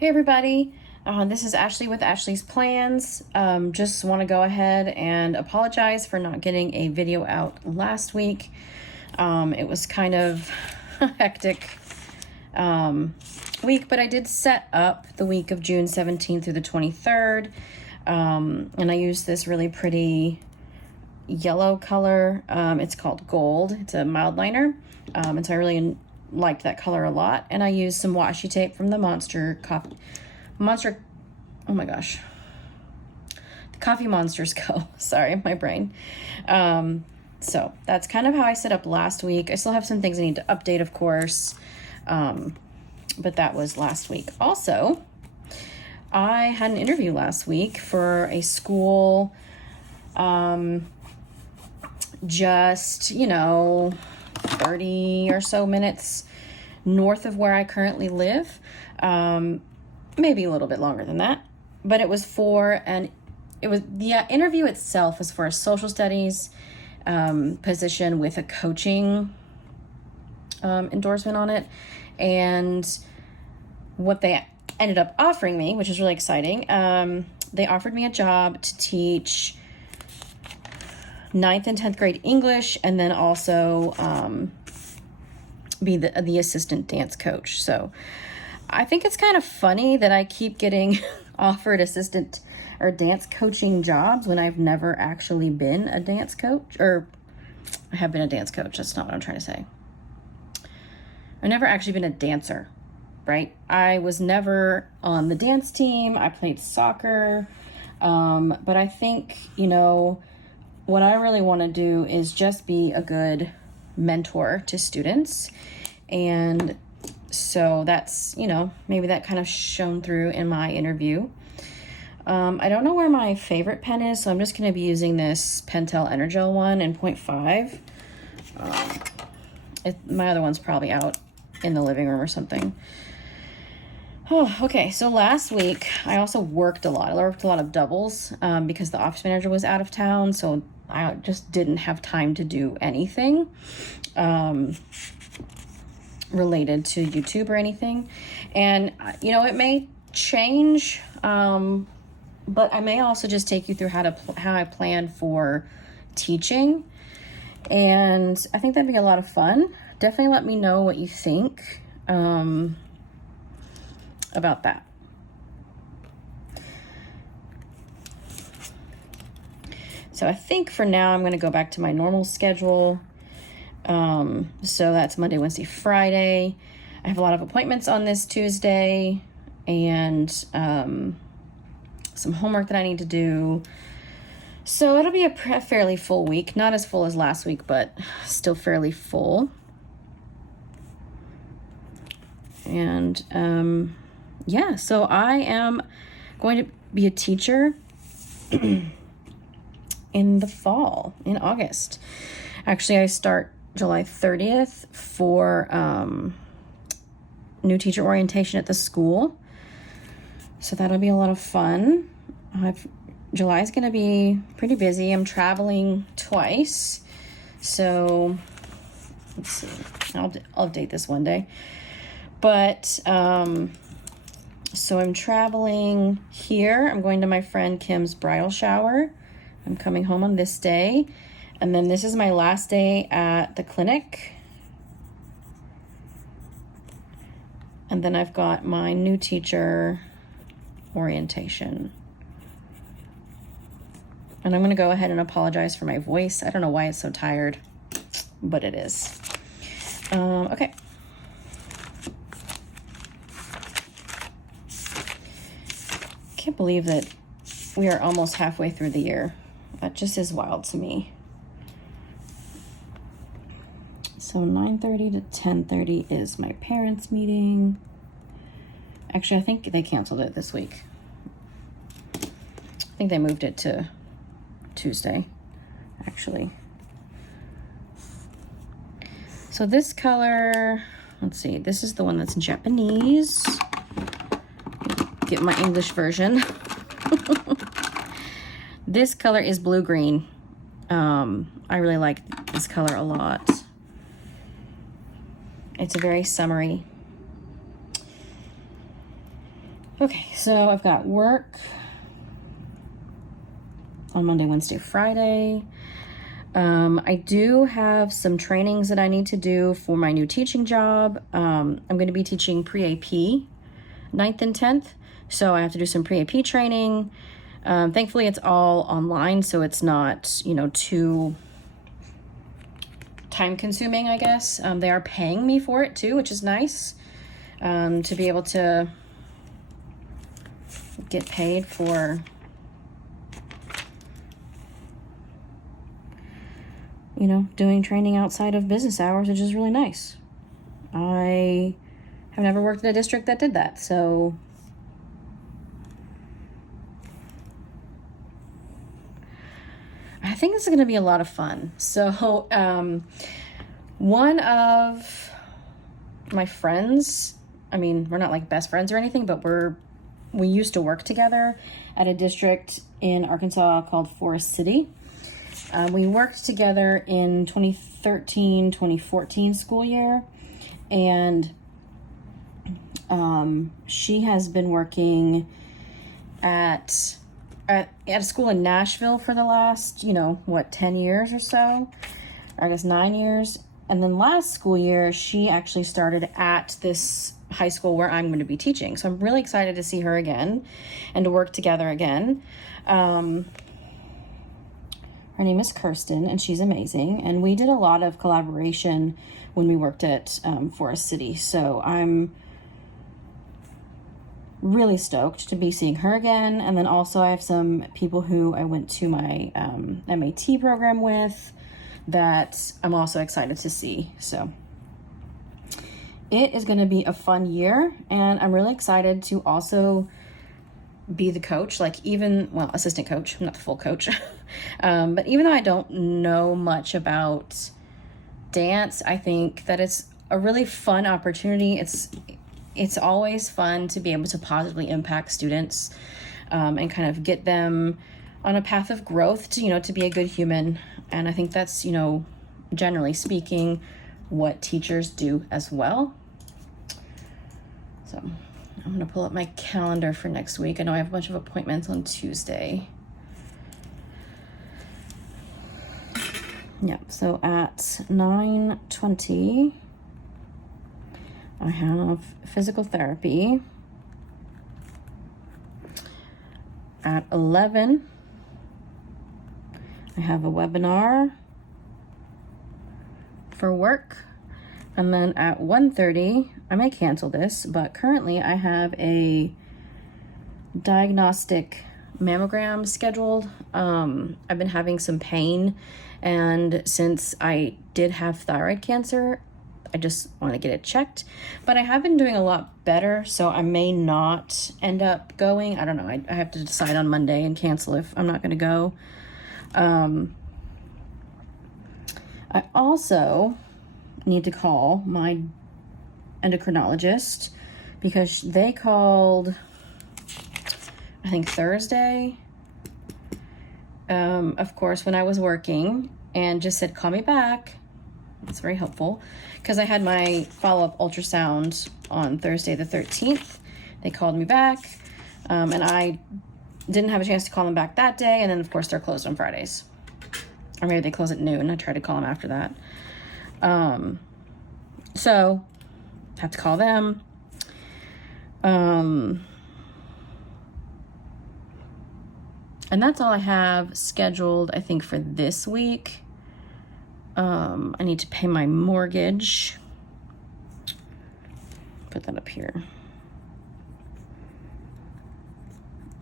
Hey everybody, this is Ashley with Ashley's Plans. Just want to go ahead and apologize for not getting a video out last week. It was kind of a hectic week, but I did set up the week of June 17th through the 23rd, and I used this really pretty yellow color. It's called Gold. It's a mild liner, and so I really liked that color a lot. And I used some washi tape from the oh my gosh, the Coffee Monsters Co. Sorry, my brain. So that's kind of how I set up last week. I still have some things I need to update, of course, but that was last week. Also, I had an interview last week for a school, just, 30 or so minutes north of where I currently live. Maybe a little bit longer than that, but it was the interview itself was for a social studies position with a coaching endorsement on it. And what they ended up offering me, which is really exciting, they offered me a job to teach 9th and 10th grade English, and then also be the assistant dance coach. So I think it's kind of funny that I keep getting offered assistant or dance coaching jobs when I've never actually been a dance coach, or I have been a dance coach. That's not what I'm trying to say. I've never actually been a dancer, right? I was never on the dance team. I played soccer, but I think, what I really want to do is just be a good mentor to students. And so that's, maybe that kind of shone through in my interview. I don't know where my favorite pen is, so I'm just going to be using this Pentel Energel one in 0.5. My other one's probably out in the living room or something. Oh, okay. So last week I also worked a lot. I worked a lot of doubles because the office manager was out of town. So I just didn't have time to do anything related to YouTube or anything. And, it may change, but I may also just take you through how I plan for teaching. And I think that'd be a lot of fun. Definitely let me know what you think about that. So I think for now I'm going to go back to my normal schedule. So that's Monday, Wednesday, Friday. I have a lot of appointments on this Tuesday and some homework that I need to do. So it'll be a fairly full week. Not as full as last week, but still fairly full. And yeah, so I am going to be a teacher in the fall, in August. Actually, I start July 30th for new teacher orientation at the school. So that'll be a lot of fun. July is going to be pretty busy. I'm traveling twice. So let's see. I'll update this one day. But so I'm traveling here. I'm going to my friend Kim's bridal shower. I'm coming home on this day. And then this is my last day at the clinic. And then I've got my new teacher orientation. And I'm going to go ahead and apologize for my voice. I don't know why it's so tired, but it is. Okay. Can't believe that we are almost halfway through the year. That just is wild to me. So 9:30 to 10:30 is my parents' meeting. Actually, I think they canceled it this week. I think they moved it to Tuesday, actually. So this color, let's see, this is the one that's in Japanese. Get my English version. This color is blue-green. I really like this color a lot. It's a very summery. Okay, so I've got work on Monday, Wednesday, Friday. I do have some trainings that I need to do for my new teaching job. I'm going to be teaching pre-AP 9th and 10th. So I have to do some pre-AP training. Thankfully, it's all online, so it's not, too time consuming, I guess. They are paying me for it too, which is nice, to be able to get paid for, doing training outside of business hours, which is really nice. I have never worked in a district that did that, so I think this is going to be a lot of fun. So, one of my friends, we're not like best friends or anything, but we used to work together at a district in Arkansas called Forest City. We worked together in 2013, 2014 school year, and she has been working at a school in Nashville for the last, 10 years or so, or I guess 9 years. And then last school year, she actually started at this high school where I'm going to be teaching. So I'm really excited to see her again and to work together again. Her name is Kirsten, and she's amazing. And we did a lot of collaboration when we worked at Forest City. So I'm really stoked to be seeing her again. And then also I have some people who I went to my MAT program with that I'm also excited to see. So it is going to be a fun year, and I'm really excited to also be the coach, assistant coach, not the full coach. But even though I don't know much about dance, I think that it's a really fun opportunity. It's always fun to be able to positively impact students, and kind of get them on a path of growth to be a good human. And I think that's, generally speaking, what teachers do as well. So I'm going to pull up my calendar for next week. I know I have a bunch of appointments on Tuesday. Yeah, so at 9:20, I have physical therapy. At 11, I have a webinar for work. And then at 1:30, I may cancel this, but currently I have a diagnostic mammogram scheduled. I've been having some pain, and since I did have thyroid cancer, I just want to get it checked. But I have been doing a lot better, so I may not end up going. I don't know. I have to decide on Monday and cancel if I'm not going to go. I also need to call my endocrinologist because they called, I think, Thursday, of course, when I was working, and just said, call me back. That's very helpful, because I had my follow-up ultrasound on Thursday the 13th. They called me back, and I didn't have a chance to call them back that day, and then, of course, they're closed on Fridays. Or maybe they close at noon. I tried to call them after that. So, have to call them. And that's all I have scheduled, I think, for this week. I need to pay my mortgage. Put that up here.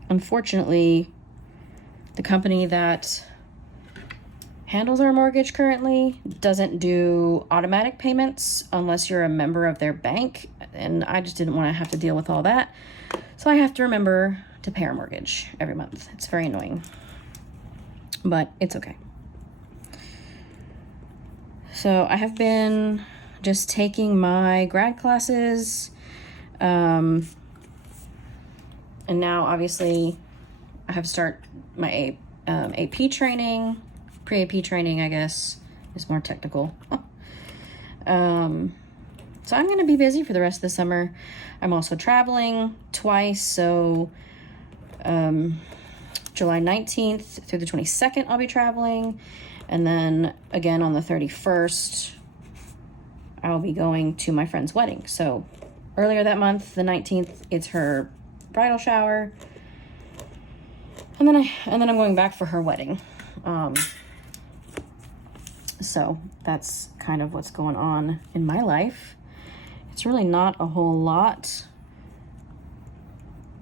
Unfortunately, the company that handles our mortgage currently doesn't do automatic payments unless you're a member of their bank, and I just didn't want to have to deal with all that. So I have to remember to pay our mortgage every month. It's very annoying, but it's okay. So I have been just taking my grad classes, and now obviously I have to start my AP training. Pre-AP training, I guess, is more technical. So So I'm going to be busy for the rest of the summer. I'm also traveling twice. So July 19th through the 22nd, I'll be traveling. And then again on the 31st, I'll be going to my friend's wedding. So earlier that month, the 19th, it's her bridal shower. And then I'm going back for her wedding. So that's kind of what's going on in my life. It's really not a whole lot.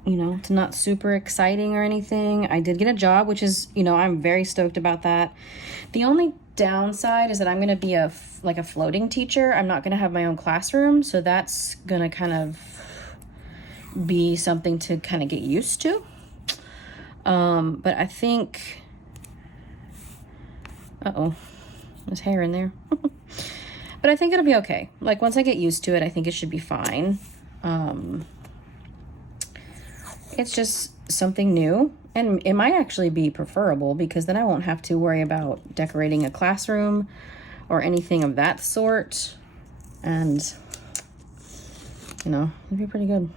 You know, it's not super exciting or anything. I did get a job, which is, you know, I'm very stoked about that. The only downside is that I'm going to be a floating teacher. I'm not going to have my own classroom. So that's going to kind of be something to kind of get used to. But I think, there's hair in there. But I think it'll be okay. Like once I get used to it, I think it should be fine. It's just something new, and it might actually be preferable because then I won't have to worry about decorating a classroom or anything of that sort. And, you know, it'd be pretty good.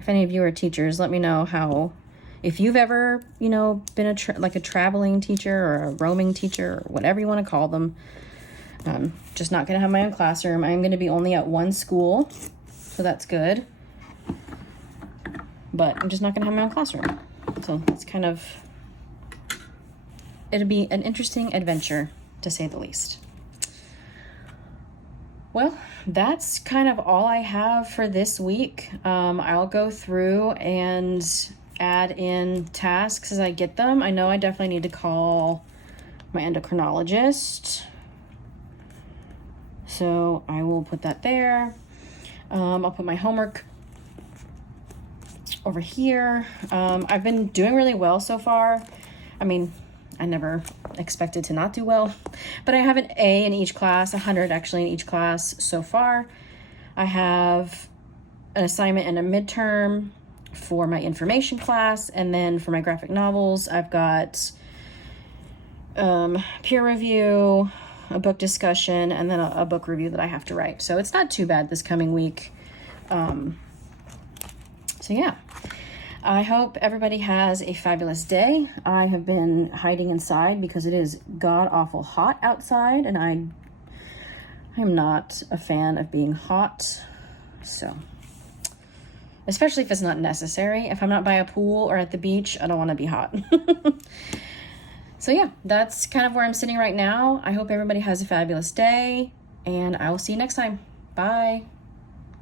If any of you are teachers, let me know how, if you've ever, you know, been a traveling teacher or a roaming teacher or whatever you want to call them. Just not going to have my own classroom. I'm going to be only at one school, so that's good. But I'm just not going to have my own classroom. So it's kind of, it'll be an interesting adventure, to say the least. Well, that's kind of all I have for this week. I'll go through and add in tasks as I get them. I know I definitely need to call my endocrinologist. So I will put that there. I'll put my homework over here. I've been doing really well so far. I mean, I never expected to not do well, but I have an A in each class, 100 actually in each class so far. I have an assignment and a midterm for my information class, and then for my graphic novels, I've got peer review, a book discussion, and then a book review that I have to write. So it's not too bad this coming week. So yeah, I hope everybody has a fabulous day. I have been hiding inside because it is god-awful hot outside, and I am not a fan of being hot. So, especially if it's not necessary. If I'm not by a pool or at the beach, I don't want to be hot. So yeah, that's kind of where I'm sitting right now. I hope everybody has a fabulous day, and I will see you next time. Bye.